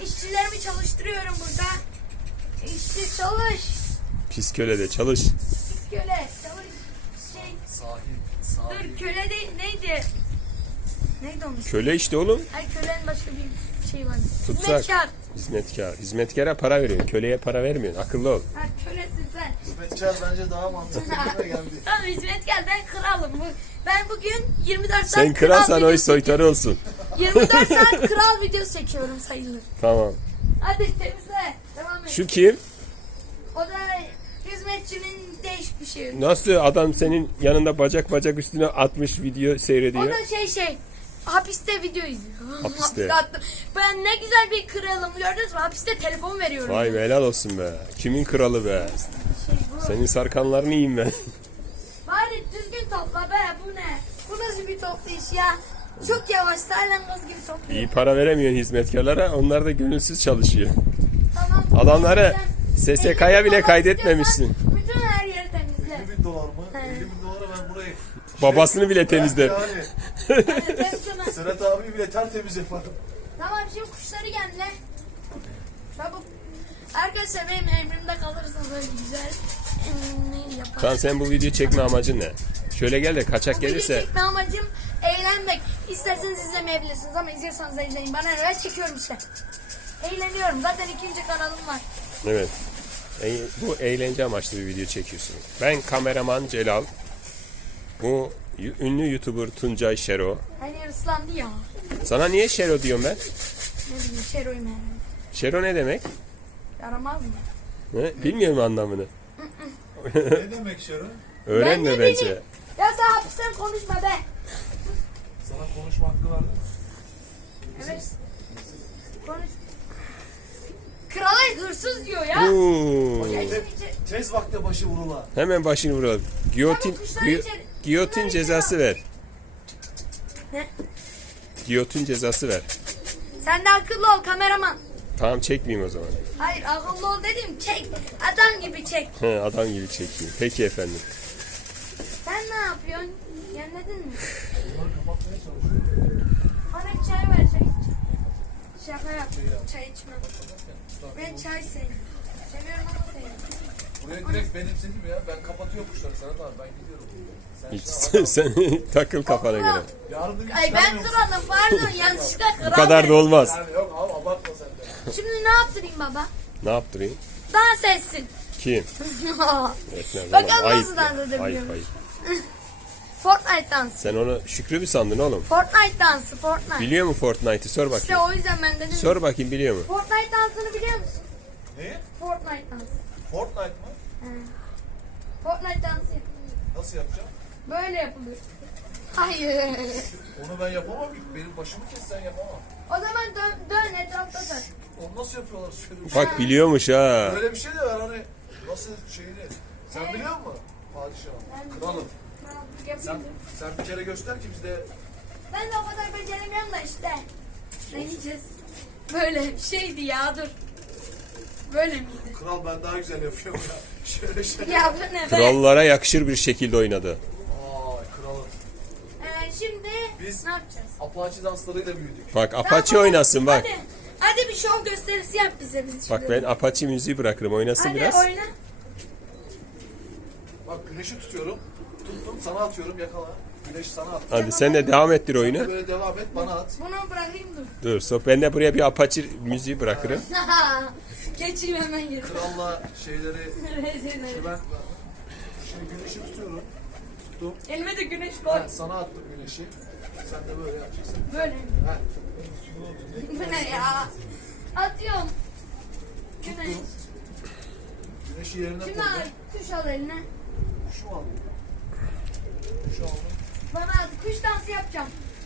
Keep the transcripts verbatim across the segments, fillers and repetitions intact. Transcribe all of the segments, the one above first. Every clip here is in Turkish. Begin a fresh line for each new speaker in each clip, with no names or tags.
işçilerimi çalıştırıyorum burada. İşçi çalış.
Pis köle de çalış.
Pis köle çalış. Şey.
Sahil. Sahil.
Dur köle değil neydi? Neydi onun?
Köle işte oğlum.
Hayır kölenin başka bir şey var.
Tutsak.
Hizmetkar.
Hizmetkar. Hizmetkara para veriyorsun. Köleye para vermiyorsun. Akıllı ol.
Ha kölesin sen.
Hizmetkar bence daha mantıklı gibi geldi.
Tamam hizmetkar ben kralım. Bu- Ben bugün yirmi dört saat
Sen
kral
kralsan o
videosu
iş soytarı olsun.
yirmi dört saat kral videosu çekiyorum sayılır.
Tamam.
Hadi temizle. Devam et.
Şu kim?
O da hizmetçinin değişik bir şey.
Nasıl adam senin yanında bacak bacak üstüne atmış video
O
seyrediyor?
da şey şey hapiste video izliyor.
Hapiste.
attım. Ben ne güzel bir kralım gördünüz mü? Hapiste telefon veriyorum.
Vay be helal olsun be. Kimin kralı be?
Şey, bu.
Senin sarkanlarını yiyeyim ben.
Bari düzgün topla be bu ne? Bu nasıl bir toplayış ya? Çok yavaş salyangoz gibi topluyor.
İyi para veremiyorsun hizmetkarlara. Onlar da gönülsüz çalışıyor.
Tamam.
Adamları
Temizle.
S S K'ya
elli bin
bile
dolar
kaydetmemişsin.
istiyorsan Bütün her yeri temizle.
elli bin dolar mı? elli bin dolara ben burayı...
Babasını bile temizler.
Yani
Hadi temizle.
Serhat abi bile tertemiz yaparım.
Tamam şimdi kuşları gemle. Çabuk. Arkadaşlar benim emrimde kalırsanız böyle güzel emri yaparım.
Tamam sen bu videoyu çekme amacın ne? Şöyle gel de kaçak
Bu video
gelirse
çekme amacım eğlenmek. İsterseniz izlemeyebilirsiniz ama izliyorsanız da izleyin. Bana ne, ben çekiyorum işte. Eğleniyorum. Zaten ikinci kanalım var.
evet. E, bu eğlence amaçlı bir video çekiyorsun. Ben kameraman Celal. Bu y- ünlü YouTuber Tuncay Şero.
Her yer ıslandı ya.
Sana niye Şero diyorum ben?
Ne bileyim şeroyum herhalde.
Şero ne demek?
Yaramaz mı?
Ne? Bilmiyorum anlamını.
Ne demek Şero?
Öğrenme
Ben ne
bence.
bileyim. Ya sen hapisten konuşma be.
Sana konuşma hakkı var değil mi?
Evet. Konuş. Krala hırsız diyor ya.
Oo.
Ya
Te-
şimdi içe-
Tez vakte başı vurula.
Hemen başını vuralım. Giyotin,
Tamam, kuşları
giy-
içeri-
giyotin
kuşları
cezası
içeri
ver.
Ne?
Giyotin cezası ver.
Sen de akıllı ol kameraman.
Tamam çekmeyeyim o zaman.
Hayır akıllı ol dedim çek. Adam gibi çek.
He, adam gibi çekeyim. Peki efendim.
Sen ne yapıyorsun? Yenledin mi?
Bunları kapatmaya çalışıyorum.
Bana çay ver çay iç. Şaka yap. Çay içmem. Ben çay sevmiyorum. Seviyorum ama sevmiyorum.
Buraya direkt benimsedim ya. Ben kapatıyorum kuşları Serhat abi. Ben gidiyorum. Sen
Hiç,
şey yap.
sen takıl kafana göre.
Yarın bir gün
Ay ben
çıkarmıyor musun?
kralım pardon yanlışlıkla kral.
Bu kadar da olmaz.
Yani yok abi abartma sen de.
Şimdi ne yaptırayım baba?
Ne yaptırayım?
Dans etsin.
Kim? Etmez
Bakalım
oğlum. Ayıp
nasıl
ya.
dans edebiliyorum.
Ayıp ayıp.
Fortnite dansı.
Sen onu Şükrü mü sandın oğlum?
Fortnite dansı Fortnite.
Biliyor mu Fortnite'ı? Sor
İşte
bakayım.
o yüzden ben dedim.
Sor bakayım biliyor mu?
Fortnite dansını biliyor musun?
Ne?
Fortnite dansı.
Fortnite mı?
Fortnite dansı yapılıyor.
Nasıl yapacağım?
Böyle yapılıyor. Hayır.
Onu ben yapamam ki. Benim başımı kes sen yapamam.
O zaman dön, dön etrafta dön.
Onu nasıl yapıyorlar? Şöyle bir
Bak
şey.
biliyormuş ha.
Böyle bir şey de var hani. Nasıl şeyini. Sen biliyor musun? Padişahım.
Ben-
Kralım.
Tamam,
Sen,
yapayım.
sen bir kere göster ki biz de
Ben de o kadar beceremiyorum da işte. Ne yiyeceğiz? Böyle bir şeydi ya dur. Böyle miydi?
kral ben daha güzel yapıyorum ya. Şöyle şöyle.
Ya bu ne be?
Krallara yakışır bir şekilde oynadı.
Ay kralım.
Ee, şimdi
Biz-
ne yapacağız?
Apache danslarıyla büyüdük.
Bak Apache
Tamam,
oynasın bak.
Hadi, hadi bir şov gösterisi yap bize biz.
Bak ben Apache müziği bırakırım oynasın
Hadi
biraz.
oyna.
Bak güneşi tutuyorum. Tuttum sana atıyorum yakala. Güneş sana at.
Hadi sen de devam ettir oyunu.
Böyle devam et bana at.
Bunu bırakayım dur.
Dur so ben de buraya bir Apache müziği bırakırım.
Geçeyim hemen yerine.
Kralla şeyleri
Rezil herif.
şimdi ben şimdi güneşi tutuyorum. Tuttum.
Elime de güneş koy.
Ben sana attım güneşi. Sen de böyle yapacaksın.
Böyle.
Ha.
Bu ne ya? Atıyorum. Güneş.
Güneşi yerine
Şimdi
koydum.
al, kuş al eline.
Kuşu mu aldım? Kuşu aldım.
Bana at, kuş dansı yapacağım.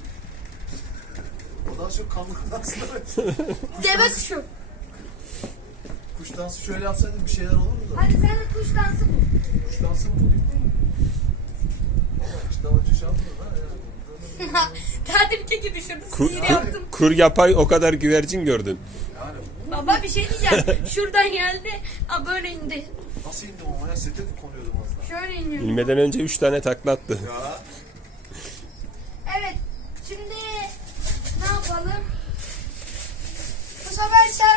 O daha çok kanlı danslar.
Deve kuşu.
Kuş dansı şöyle yapsaydım bir şeyler olurdu da.
Hadi sen de kuş dansı bul.
Kuş dansı mı bulayım? Ama hiç daha önce şey yapmadım ha. Yani.
Tatilki gibi şurada
Kur,
sihir
kur,
yaptım.
kur yapay o kadar güvercin gördün.
Yani
Baba bir şey diyeceğim. Şuradan geldi. Aa böyle indi.
nasıl indim ama ya sete konuyordum az daha.
Şöyle iniyor.
İnmeden önce üç tane takla attı.
Ya.
Evet. Şimdi ne yapalım? Bu sefer sen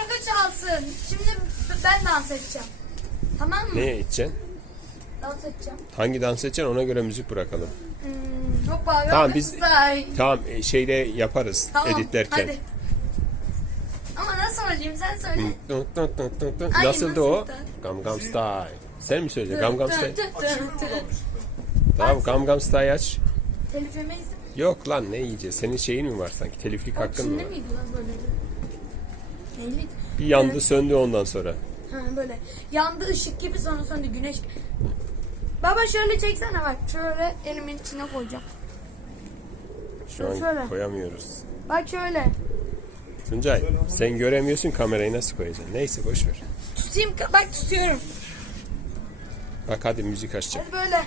ben dans edeceğim. Tamam mı?
Neye edeceksin?
Dans edeceğim.
Hangi dans edeceksin ona göre müzik bırakalım.
Hmm, hoppa ve
Tamam, biz-
say.
Tamam e, şeyde yaparız
Tamam,
editlerken.
hadi. Ama nasıl olayım sen söyle.
Dun dun dun dun dun.
Ay,
Nasıldı o?
nasıldı?
Gam Gam Style. Sen mi söyleyeceksin? Gam Gam Style.
Tı tı tı tı.
Tamam Gam Gam Style aç.
Telif yemeyiz.
Yok lan ne yiyeceğiz? Senin şeyin mi var sanki? Teliflik
Bak
hakkın mı
şimdi
var?
miydi lan böyle? Neyli?
Bir yandı söndü ondan sonra.
Ha böyle. Yandı ışık gibi sonra söndü güneş. Baba şöyle çeksene bak. Şöyle elimin içine koyacağım.
Şu an
Şöyle.
koyamıyoruz.
Bak şöyle.
Tuncay sen göremiyorsun kamerayı nasıl koyacaksın? Neyse boş ver.
Tutayım bak tutuyorum.
Bak hadi müzik açacak.
Hadi böyle.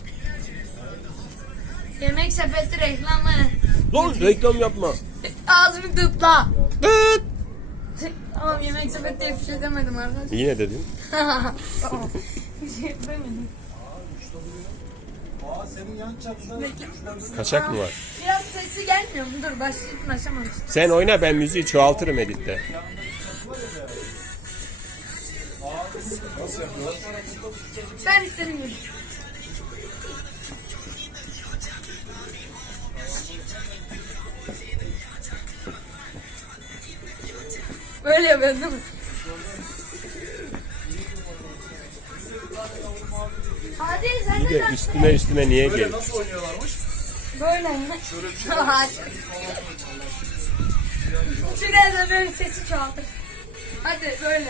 Yemek sepeti reklamı.
Lan reklam yapma.
Ağzını tıpla.
Dıt.
Tamam yemek sepeti diye bir şey demedim arkadaşlar.
Yine dedin.
Tamam. Bir şey demedim.
Aa senin yan çapında
Bekle.
Kaçak mı var?
Biraz sesi gelmiyor mu? Dur başlayıp açamamıştım.
Sen oyna ben müziği çoğaltırım editte.
nasıl yapıyorlar?
Ben istedim gibi. Böyle yapıyorsun değil mi? Hadi sen
İyi
de
de
dans
üstüme
et.
üstüme niye
Böyle
gel?
nasıl oynuyorlarmış?
Böyle mi?
Şöyle bir şey.
Şuraya da böyle sesi çoğaltır. Hadi böyle.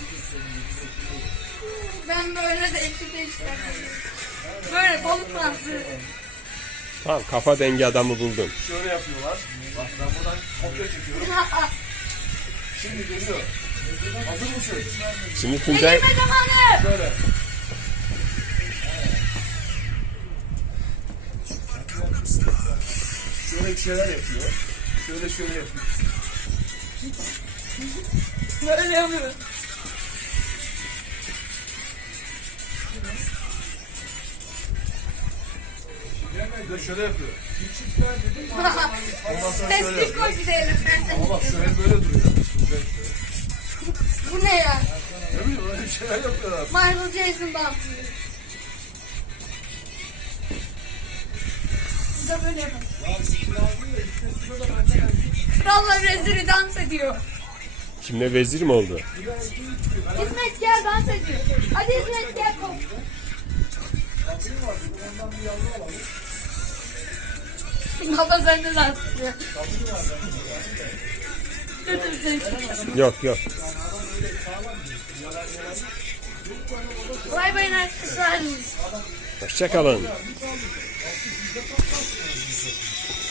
Ben böyle değişik değişik yapıyorum. Böyle balık dansı.
Tamam kafa dengi adamı buldun.
Şöyle yapıyorlar. Bak ben buradan kopya çekiyorum. Şimdi geliyor. Hazır mısın?
Şimdi Tuncay
Eğilme zamanı.
Şöyle. Şöyle bir şeyler yapıyor. Şöyle şöyle yapıyor.
Böyle yapıyor.
Bir de şöyle yapıyor. Ondan sonra şöyle
Tespih
yapıyor.
koy bir de elimden.
Ama bak şöyle böyle duruyor.
Bu ne ya?
Ne bileyim öyle bir şeyler yapıyorlar.
Michael Jackson dansı. Bu da böyle yapıyor. Kralla veziri dans ediyor.
kimle vezir mi oldu?
Hizmetkar dans ediyor. Hadi hizmetkar kov. Baba sen de dans ediyor. Götür seni.
Yok yok.
Bay bay arkadaşlar.
Hoşçakalın.